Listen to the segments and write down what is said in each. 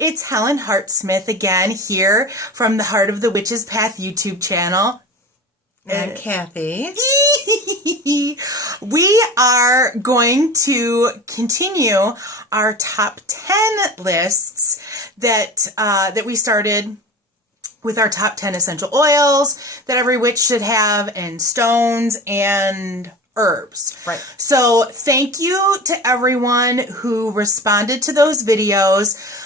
It's Helen Hartsmith again here from the Heart of the Witch's Path YouTube channel. And Kathy. We are going to continue our top 10 lists that we started with our top 10 essential oils that every witch should have, and stones and herbs. Right. So thank you to everyone who responded to those videos.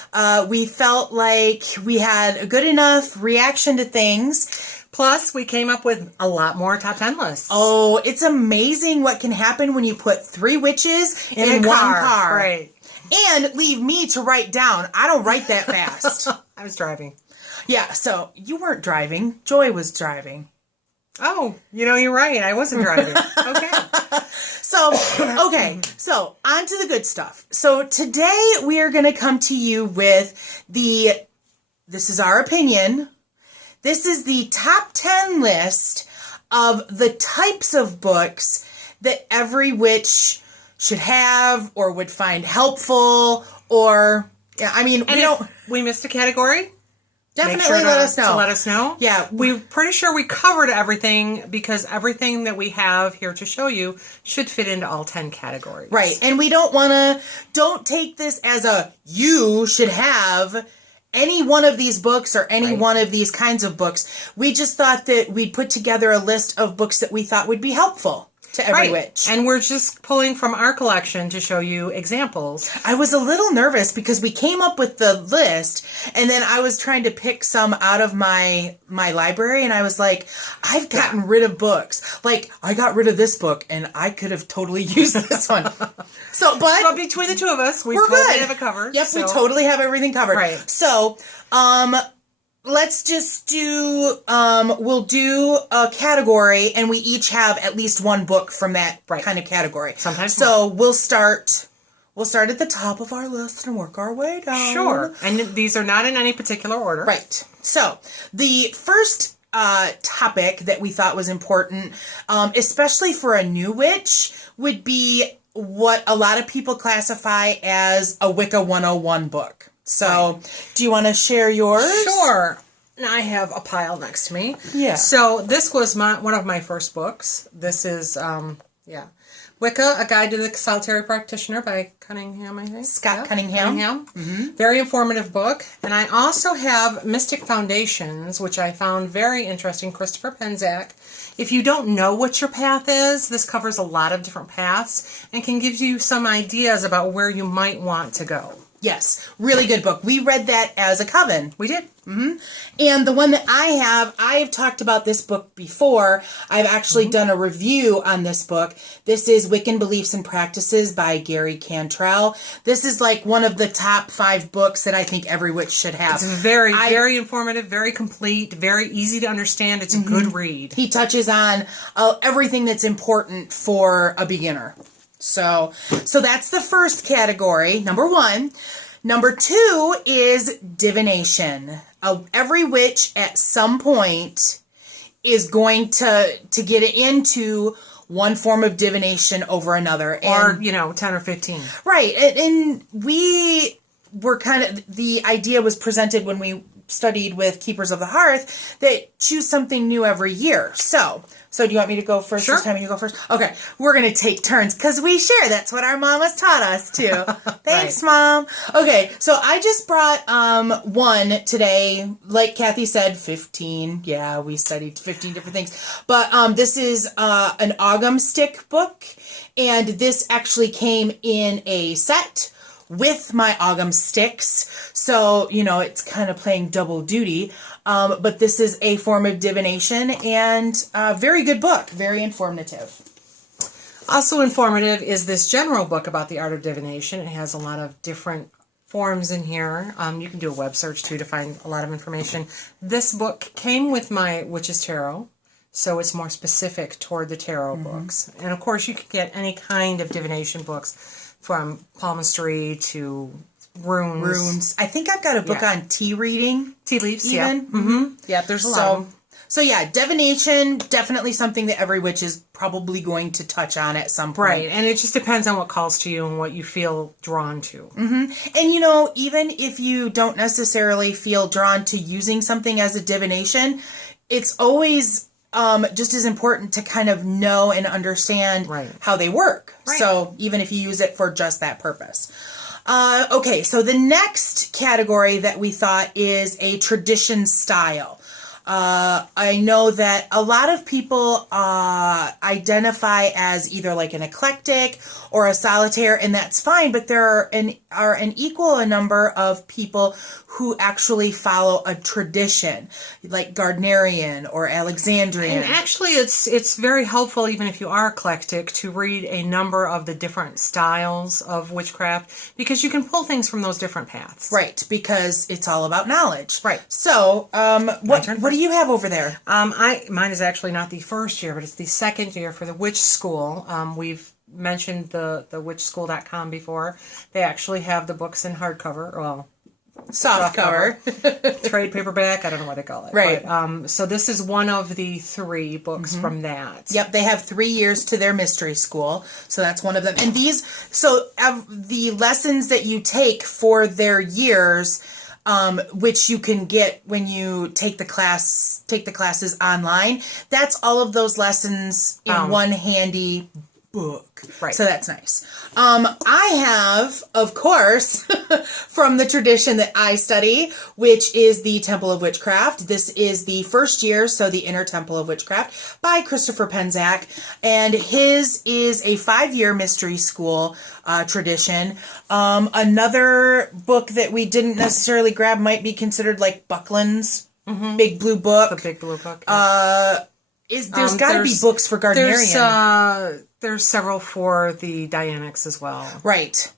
We felt like we had a good enough reaction to things. Plus, we came up with a lot more top 10 lists. Oh, it's amazing what can happen when you put 3 witches in one car. Right. And leave me to write down. I don't write that fast. I was driving. Yeah, so you weren't driving. Joy was driving. Oh, you're right. I wasn't driving. Okay. So on to the good stuff. So today we are going to come to you with this is our opinion. This is the top 10 list of the types of books that every witch should have or would find helpful, or, we missed a category. Definitely let us know. To let us know. Yeah. We're pretty sure we covered everything, because everything that we have here to show you should fit into all 10 categories. Right. And we don't take this as you should have any one of these books or any one of these kinds of books. We just thought that we'd put together a list of books that we thought would be helpful to every witch. And we're just pulling from our collection to show you examples. I was a little nervous because we came up with the list, and then I was trying to pick some out of my library, and I was like, I've gotten rid of books. Like, I got rid of this book, and I could have totally used this one. So between the two of us, we're totally good. Have it covered. Yep, we totally have everything covered. Right. So, let's just do, we'll do a category, and we each have at least one book from that kind of category. Sometimes so more. We'll start at the top of our list and work our way down. Sure. And these are not in any particular order. Right. So the first topic that we thought was important, especially for a new witch, would be what a lot of people classify as a Wicca 101 book. So, do you want to share yours? Sure. I have a pile next to me. Yeah. So, this was one of my first books. This is, Wicca, A Guide to the Solitary Practitioner by Cunningham, I think. Scott Cunningham. Mm-hmm. Very informative book. And I also have Mystic Foundations, which I found very interesting, Christopher Penczak. If you don't know what your path is, this covers a lot of different paths and can give you some ideas about where you might want to go. Yes, really good book. We read that as a coven. We did. Mm-hmm. And the one that I've talked about this book before. I've actually done a review on this book. This is Wiccan Beliefs and Practices by Gary Cantrell. This is like one of the top 5 books that I think every witch should have. It's very informative, very complete, very easy to understand. It's a good read. He touches on everything that's important for a beginner. So that's the first category, number 1. Number 2 is divination. Every witch at some point is going to get into one form of divination over another. Or, 10 or 15. Right. And we were the idea was presented when we studied with Keepers of the Hearth that choose something new every year. So do you want me to go first this time and you go first? Okay. We're going to take turns because we share. That's what our mamas taught us too. Thanks, Mom. Okay. So I just brought one today. Like Kathy said, 15. Yeah, we studied 15 different things. But this is an Ogham stick book. And this actually came in a set with my Ogham sticks. So, it's kind of playing double duty. But this is a form of divination, and a very good book. Very informative. Also informative is this general book about the art of divination. It has a lot of different forms in here. You can do a web search, too, to find a lot of information. This book came with my Witch's Tarot, so it's more specific toward the tarot books. And, of course, you could get any kind of divination books, from palmistry to runes. I think I've got a book on tea reading. Tea leaves, even. Yeah. Mm-hmm. Yeah, there's a lot of them. So yeah, divination, definitely something that every witch is probably going to touch on at some point. Right, and it just depends on what calls to you and what you feel drawn to. And you know, even if you don't necessarily feel drawn to using something as a divination, it's always just as important to kind of know and understand how they work. Right. So even if you use it for just that purpose. Okay, so the next category that we thought is a tradition style. I know that a lot of people identify as either like an eclectic or a solitaire, and that's fine, but there are an equal number of people who actually follow a tradition, like Gardnerian or Alexandrian. And actually, it's very helpful, even if you are eclectic, to read a number of the different styles of witchcraft, because you can pull things from those different paths. Right, because it's all about knowledge. Right. So, what do you have over there? Mine is actually not the first year, but it's the second year for the Witch School. We've mentioned the witchschool.com before. They actually have the books in hardcover. Well, soft cover. Trade paperback, I don't know what they call it. Right. But, so this is one of the 3 books from that. Yep, they have 3 years to their mystery school, so that's one of them. And the lessons that you take for their years, which you can get when you take the classes online, that's all of those lessons in one handy book. Right. So that's nice. I have, of course, from the tradition that I study, which is the Temple of Witchcraft. This is the first year, so the Inner Temple of Witchcraft by Christopher Penczak. And his is a 5-year mystery school tradition. Another book that we didn't necessarily grab might be considered like Buckland's Big Blue Book. The Big Blue Book. Yeah. There's got to be books for Gardnerian. There's several for the Dianics as well. Right.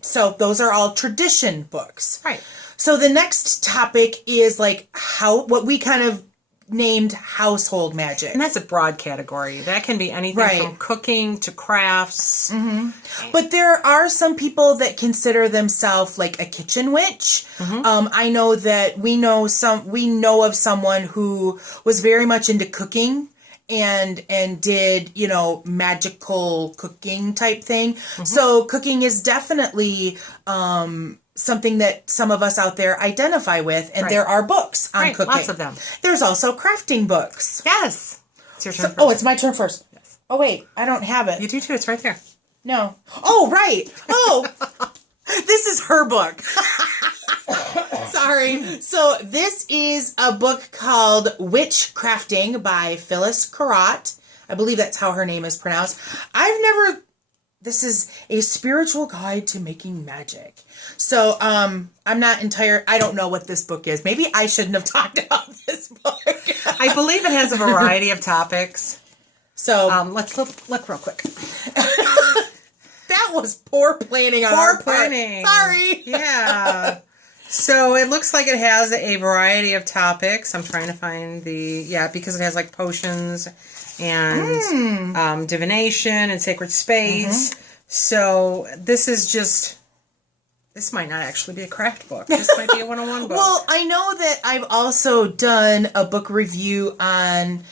So those are all tradition books. Right. So the next topic is like what we kind of named household magic. And that's a broad category. That can be anything from cooking to crafts. But there are some people that consider themselves like a kitchen witch. I know that we know of someone who was very much into cooking and did, magical cooking type thing. So cooking is definitely something that some of us out there identify with, and there are books on cooking. Lots of them. There's also crafting books. Yes. It's your turn first. Oh, it's my turn first. Yes. Oh, wait. I don't have it. You do too. It's right there. No. Oh, right. Oh, this is her book. Sorry. So this is a book called Witchcrafting by Phyllis Carrot. I believe that's how her name is pronounced. This is a spiritual guide to making magic. So, I don't know what this book is. Maybe I shouldn't have talked about this book. I believe it has a variety of topics. So, let's look real quick. That was poor planning on our part. Sorry. Yeah. So it looks like it has a variety of topics. I'm trying to find because it has like potions and divination and sacred space. So this might not actually be a craft book. This might be a 101 book. Well, I know that I've also done a book review on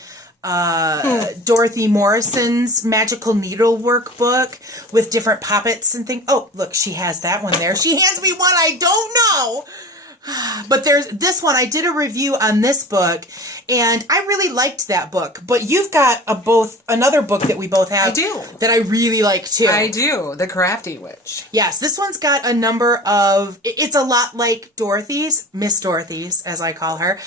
Dorothy Morrison's magical needlework book with different puppets and things. Oh, look, she has that one there. She hands me one I don't know. But there's this one. I did a review on this book, and I really liked that book. But you've got another book that we both have. I do. That I really like too. I do. The Crafty Witch. Yes, this one's got a number of. It's a lot like Dorothy's, Miss Dorothy's, as I call her,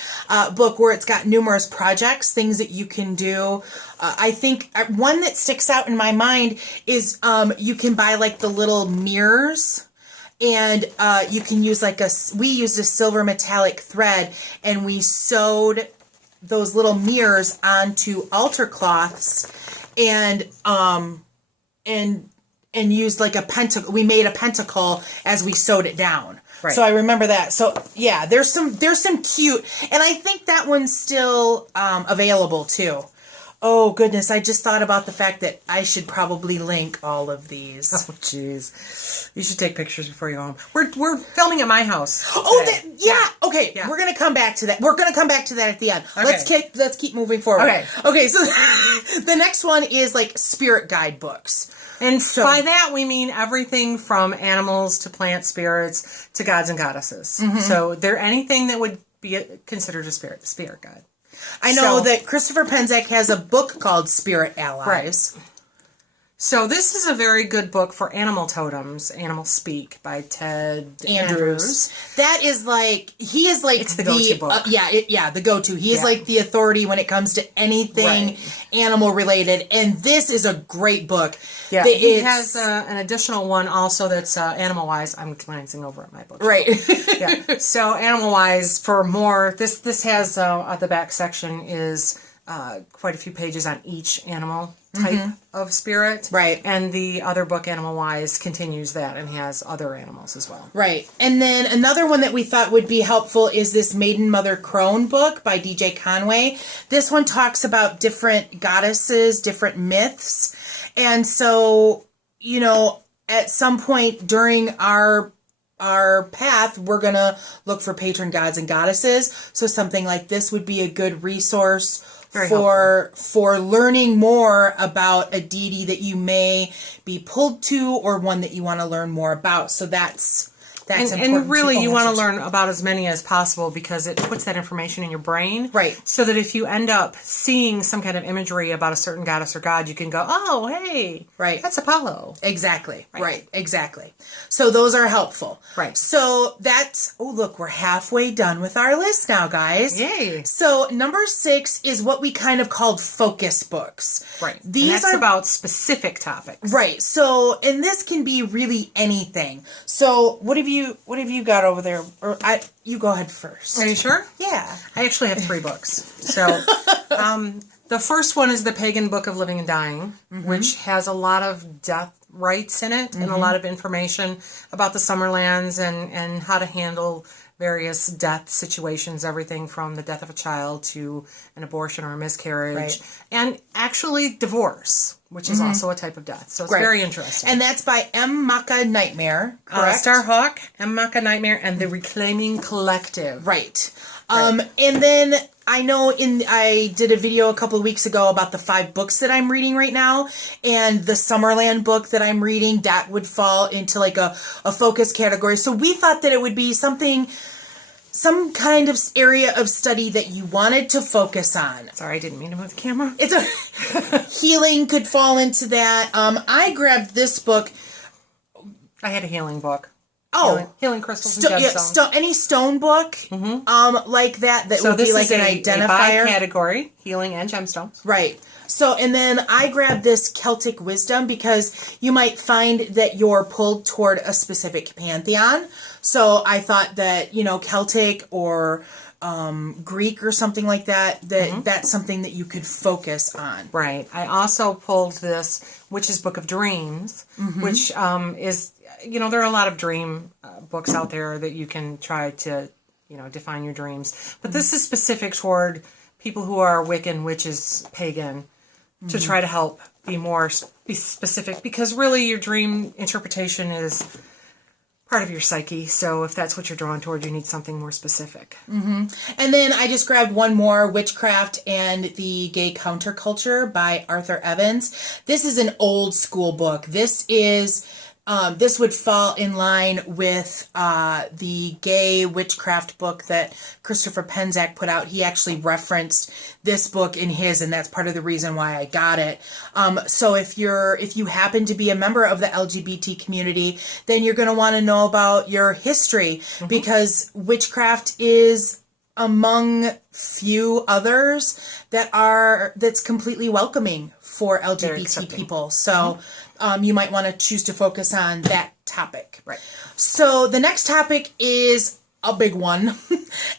book, where it's got numerous projects, things that you can do. I think one that sticks out in my mind is you can buy like the little mirrors. And you can use we used a silver metallic thread, and we sewed those little mirrors onto altar cloths, and used like a pentacle. We made a pentacle as we sewed it down. Right. So I remember that. So yeah, there's some cute, and I think that one's still available too. Oh, goodness. I just thought about the fact that I should probably link all of these. Oh, jeez. You should take pictures before you go home. We're filming at my house. Oh, Yeah. Okay, Yeah. we're going to come back to that. We're going to come back to that at the end. Okay. Let's keep moving forward. Okay, so the next one is like spirit guide books. And by that, we mean everything from animals to plant spirits to gods and goddesses. So they're anything that would be considered a spirit guide. I know that Christopher Penczak has a book called Spirit Allies. Right. So this is a very good book for animal totems, Animal Speak by Ted Andrews. That is like, he is like it's the go-to book. The go-to. He is like the authority when it comes to anything animal related. And this is a great book. Yeah, he has an additional one also that's animal-wise. I'm glancing over at my book. Right. Yeah. So animal-wise, for more, this has at the back section is quite a few pages on each animal type of spirit. Right. And the other book, Animal Wise, continues that and has other animals as well. Right. And then another one that we thought would be helpful is this Maiden Mother Crone book by DJ Conway. This one talks about different goddesses, different myths. And so, you know, at some point during our path, we're going to look for patron gods and goddesses. So something like this would be a good resource for learning more about a deity that you may be pulled to or one that you want to learn more about. So that's important. And really, you want to learn about as many as possible because it puts that information in your brain. Right. So that if you end up seeing some kind of imagery about a certain goddess or god, you can go, oh, hey, right, that's Apollo. Exactly. Right. Exactly. So those are helpful. Right. So look, we're halfway done with our list now, guys. Yay. So number 6 is what we kind of called focus books. Right. These are about specific topics. Right. So, and this can be really anything. So what have you got over there? Or you go ahead first. Are you sure? Yeah. I actually have 3 books. So, the first one is the Pagan Book of Living and Dying, which has a lot of death rites in it and a lot of information about the Summerlands and how to handle various death situations, everything from the death of a child to an abortion or a miscarriage, and actually divorce, which is also a type of death. So it's very interesting. And that's by M. Maka Nightmare, correct? Starhawk, M. Maka Nightmare, and the Reclaiming Collective. Right. And then I know I did a video a couple of weeks ago about the 5 books that I'm reading right now, and the Summerland book that I'm reading, that would fall into like a focus category. So we thought that it would be some kind of area of study that you wanted to focus on. Sorry, I didn't mean to move the camera. Healing could fall into that. I grabbed this book. I had a healing book. Oh, healing crystals and gemstones. Any stone book, like that would be like an identifier. A category, healing and gemstones. Right. So, and then I grabbed this Celtic Wisdom because you might find that you're pulled toward a specific pantheon. So I thought that, Celtic or Greek or something like that, that's something that you could focus on. Right. I also pulled this Witch's Book of Dreams, which is, there are a lot of dream books out there that you can try to, define your dreams. But this is specific toward people who are Wiccan, witches, pagan, to try to help be specific, because really your dream interpretation is part of your psyche. So if that's what you're drawn toward, you need something more specific. And then I just grabbed one more, Witchcraft and the Gay Counterculture by Arthur Evans. This is an old school book. This would fall in line with the gay witchcraft book that Christopher Penczak put out. He actually referenced this book in his, and that's part of the reason why I got it. So if you happen to be a member of the LGBT community, then you're going to want to know about your history, because witchcraft is among few others that's completely welcoming for LGBT people. So you might want to choose to focus on that topic. Right. So the next topic is a big one,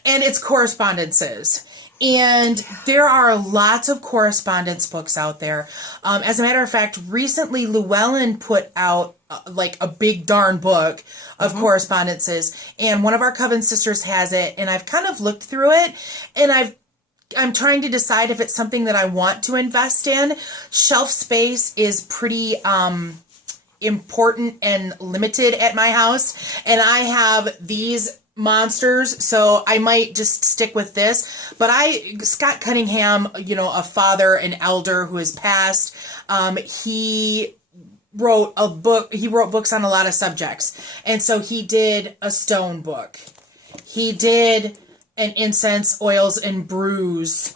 and it's correspondences. And there are lots of correspondence books out there. As a matter of fact, recently Llewellyn put out like a big darn book of correspondences, and one of our Coven sisters has it, and I've kind of looked through it, and I've I'm trying to decide if it's something that I want to invest in. Shelf space is pretty important and limited at my house, and I have these monsters, so I might just stick with this. But Scott Cunningham, a father, an elder who has passed, he wrote a book. He wrote books on a lot of subjects, and so he did a stone book. He did an incense, oils, and brews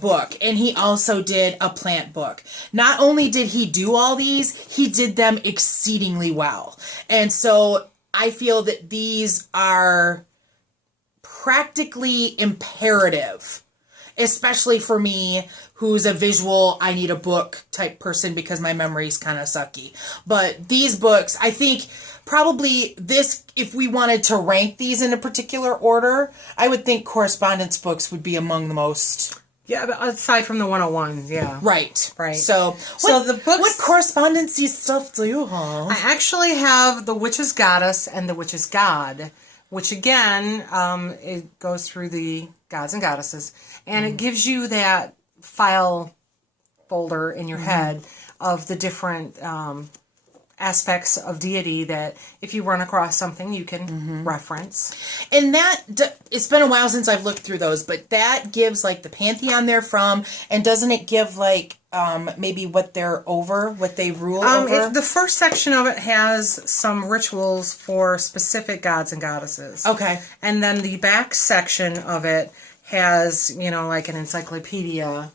book, and he also did a plant book. Not only did he do all these, he did them exceedingly well. And so I feel that these are practically imperative, especially for me, who's a visual, I need a book type person because my memory's kind of sucky. But these books, I think probably this, if we wanted to rank these in a particular order, I would think correspondence books would be among the most. Yeah, but aside from the 101, yeah. Right. So the books, what correspondence stuff do you have? I actually have the Witch's Goddess and the Witch's God, which again, it goes through the gods and goddesses, and it gives you that file folder in your head of the different aspects of deity that if you run across something you can reference. And that, it's been a while since I've looked through those, but that gives like the pantheon they're from, and doesn't it give like maybe what they're over, what they rule over? The first section of it has some rituals for specific gods and goddesses. Okay. And then the back section of it has, like an encyclopedia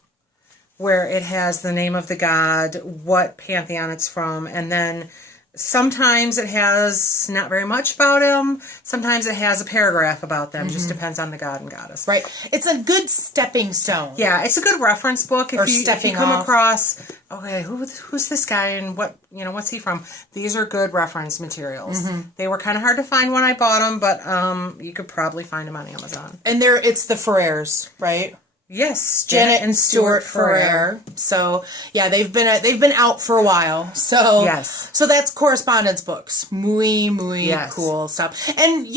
where it has the name of the god, what pantheon it's from, and then sometimes it has not very much about him. Sometimes it has a paragraph about them. Just depends on the god and goddess. Right. It's a good stepping stone. Yeah, it's a good reference book if you come off. across, okay, who's this guy and what's he from? These are good reference materials. They were kind of hard to find when I bought them, but you could probably find them on Amazon. And it's the Ferrers, right? Yes, Janet and Stuart Ferrer. So yeah, they've been out for a while. So yes, so that's correspondence books. Muy yes. Cool stuff. And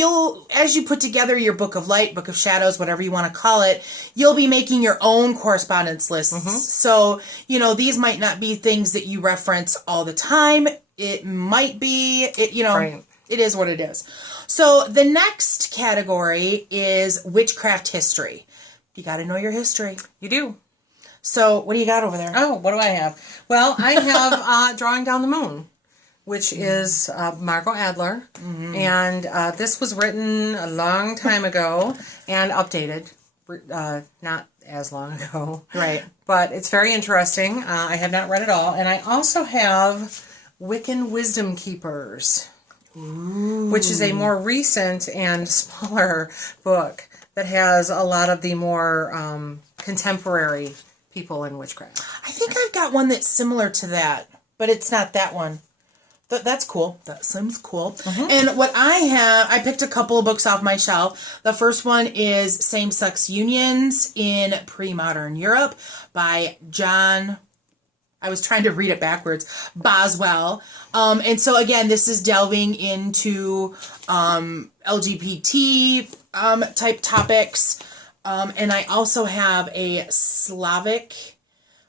as you put together your Book of Light, Book of Shadows, whatever you want to call it, you'll be making your own correspondence lists. So these might not be things that you reference all the time. It might be right. It is what it is. So the next category is witchcraft history. You got to know your history. You do. So, what do you got over there? Oh, what do I have? Well, I have Drawing Down the Moon, which is Margot Adler. And this was written a long time ago and updated. Not as long ago. Right. But it's very interesting. I have not read it all. And I also have Wiccan Wisdom Keepers, which is a more recent and smaller book that has a lot of the more contemporary people in witchcraft. I think I've got one that's similar to that, but it's not that one. That's cool. That seems cool. And what I picked a couple of books off my shelf. The first one is Same-Sex Unions in Pre-Modern Europe by John, I was trying to read it backwards, Boswell. And so again, this is delving into LGBT type topics. And I also have a Slavic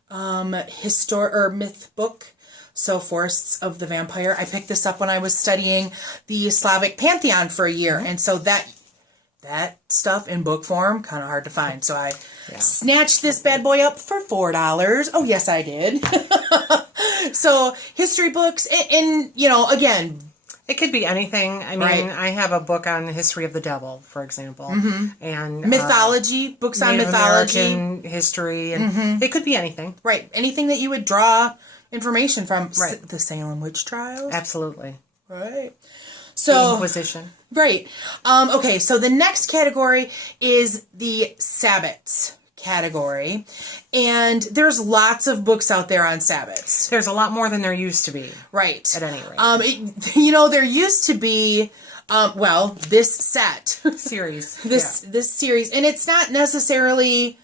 myth book. So Forests of the Vampire. I picked this up when I was studying the Slavic pantheon for a year. And so that stuff in book form, kind of hard to find. So I snatched this bad boy up for $4. Oh, yes, I did. So history books and again, it could be anything. I mean, I have a book on the history of the devil, for example, and mythology, books on Native mythology, American history, and it could be anything. Right, anything that you would draw information from. Right, the Salem witch trials. Absolutely. Right. So the Inquisition. Right. Okay. So the next category is the Sabbats category, and there's lots of books out there on Sabbats. There's a lot more than there used to be. Right. At any rate. There used to be, this set series, this series, and it's not necessarily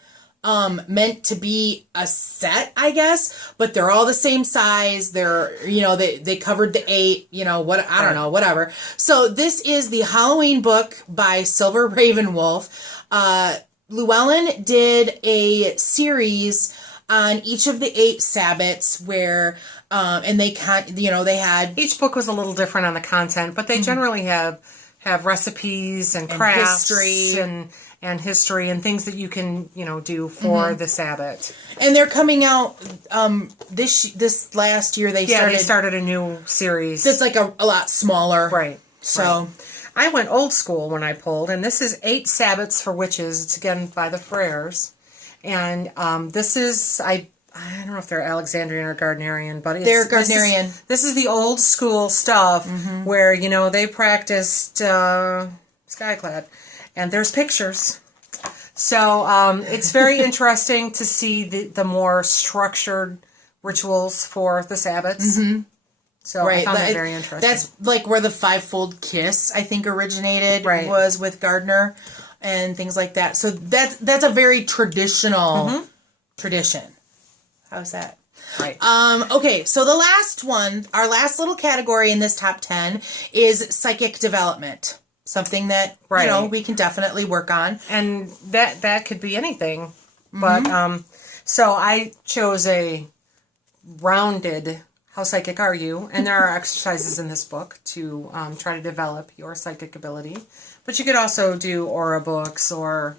meant to be a set, I guess, but they're all the same size. They're, they covered the 8, I don't know, whatever. So this is the Halloween book by Silver Ravenwolf. Llewellyn did a series on each of the 8 Sabbats where, and they they had each book was a little different on the content, but they generally have recipes and crafts and history and things that you can do for the Sabbat. And they're coming out this last year. They started a new series. It's like a lot smaller, right? So. Right. I went old school when I pulled, and this is 8 Sabbats for Witches. It's again by the Freres, and this is I don't know if they're Alexandrian or Gardnerian, but they're Gardnerian. This is the old school stuff where they practiced skyclad, and there's pictures. So it's very interesting to see the more structured rituals for the Sabbats. Mm-hmm. So I found that very interesting. That's like where the 5-fold kiss, I think, originated, was with Gardner and things like that. So that's a very traditional tradition. How's that? Right. Okay, so the last one, our last little category in this top 10 is psychic development. Something that, we can definitely work on. And that could be anything. But, so I chose a rounded... How psychic are you? And there are exercises in this book to try to develop your psychic ability. But you could also do aura books or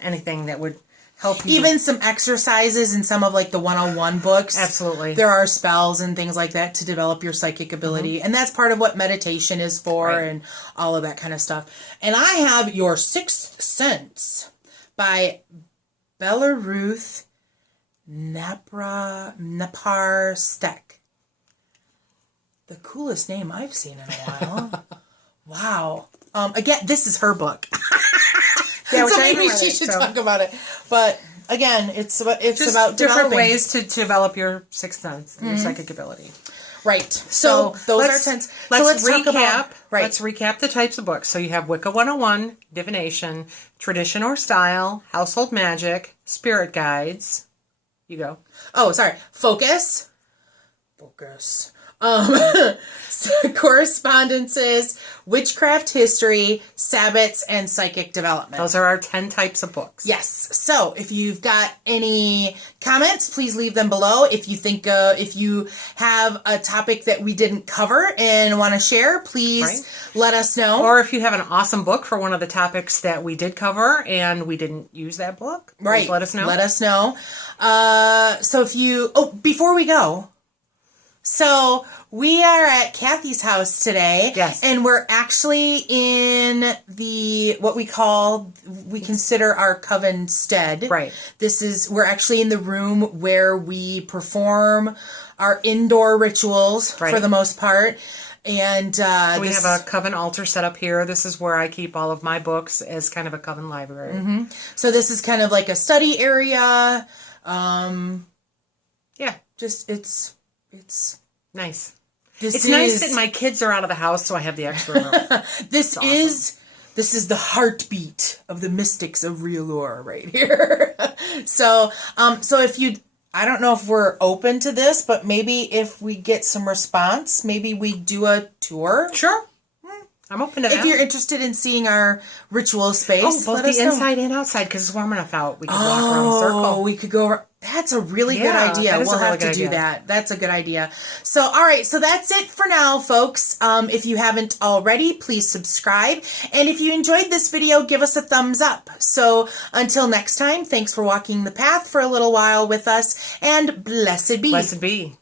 anything that would help you. Even some exercises in some of like the 101 books. Absolutely. There are spells and things like that to develop your psychic ability. And that's part of what meditation is for and all of that kind of stuff. And I have Your Sixth Sense by Belaruth Napar Stek. The coolest name I've seen in a while. Wow. Again, this is her book. Yeah, so maybe she should talk about it. But again, it's about different ways to develop your sixth sense and your psychic ability. Right. So those are 10. Let's recap. Let's recap the types of books. So you have Wicca 101, Divination, Tradition or Style, Household Magic, Spirit Guides. You go. Oh, sorry. Focus. Correspondences, Witchcraft History, Sabbats, and Psychic Development. Those are our 10 types of books. Yes. So if you've got any comments, please leave them below. If you think, if you have a topic that we didn't cover and want to share, please let us know. Or if you have an awesome book for one of the topics that we did cover and we didn't use that book, please let us know. Let us know. So if you, before we go, so we are at Kathy's house today. Yes. And we're actually in what we consider our coven stead. Right. We're actually in the room where we perform our indoor rituals for the most part. And so we have a coven altar set up here. This is where I keep all of my books as kind of a coven library. Mm-hmm. So this is kind of like a study area. Just it's nice. It's nice that my kids are out of the house, so I have the extra room. This is the heartbeat of the mystics of Realor right here. So if you, I don't know if we're open to this, but maybe if we get some response, maybe we do a tour. Sure. I'm open to that. If you're interested in seeing our ritual space, both the inside and outside, because it's warm enough out. We could walk around the circle. We could go. That's a really good idea. We'll have to do that. That's a good idea. So, all right. So that's it for now, folks. If you haven't already, please subscribe. And if you enjoyed this video, give us a thumbs up. So until next time, thanks for walking the path for a little while with us, and blessed be. Blessed be.